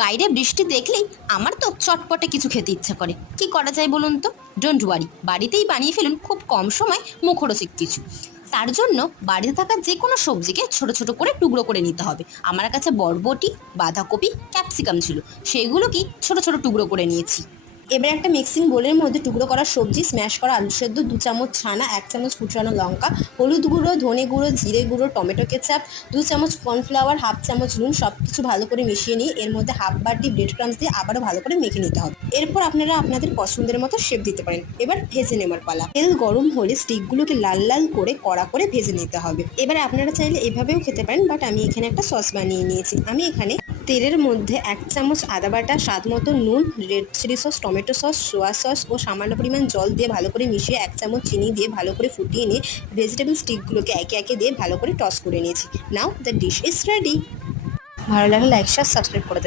বাইরে বৃষ্টি দেখলেই আমার তো চটপটে কিছু খেতে ইচ্ছা করে। কি করা যায় বলুন তো? ডোন্ট ওয়ারি, বাড়িতেই বানিয়ে ফেলুন খুব কম সময় মুখরোচক কিছু। তার জন্য বাড়িতে থাকা যে কোনো সবজিকে ছোট ছোট করে টুকরো করে নিতে হবে। আমার কাছে বরবটি, বাঁধাকপি, ক্যাপসিকাম ছিল, সেগুলোকেই ছোট ছোট টুকরো করে নিয়েছি। এবার একটা মিক্সিং বোলের মধ্যে টুকরো করা সবজি, স্ম্যাশ করা আলু সেদ্ধ, 2 চামচ ছানা, 1 চামচ কুচানো লঙ্কা, হলুদ গুঁড়ো, ধনে গুঁড়ো, জিরে গুঁড়ো, টমেটো কেচাপ, 2 চামচ কর্নফ্লাওয়ার, হাফ চামচ নুন সব কিছু ভালো করে মিশিয়ে নিয়ে এর মধ্যে হাফ বাটি ব্রেড ক্রাম্বস দিয়ে আবারও ভালো করে মেখে নিতে হবে। এরপর আপনারা আপনাদের পছন্দের মতো শেপ দিতে পারেন। এবার ভেজে নেওয়ার পালা। তেল গরম হলে স্টিকগুলোকে লাল লাল করে কড়া করে ভেজে নিতে হবে। এবার আপনারা চাইলে এভাবেও খেতে পারেন, বাট আমি এখানে একটা সস বানিয়ে নিয়েছি। আমি এখানে তেলের মধ্যে 1 চামচ আদা বাটা, স্বাদ মতো নুন, red chilli sauce, tomato sauce, soya sauce ও সামান্য পরিমাণ জল দিয়ে ভালো করে মিশিয়ে 1 চামচ চিনি দিয়ে ভালো করে ফুটিয়ে নিয়ে ভেজিটেবল স্টিকগুলোকে একে একে দিয়ে ভালো করে টস করে নিয়েছি। নাও দ্য ডিশ ইজ রেডি। ভালো লাগলে লাইক, শেয়ার, সাবস্ক্রাইব করে দেবেন।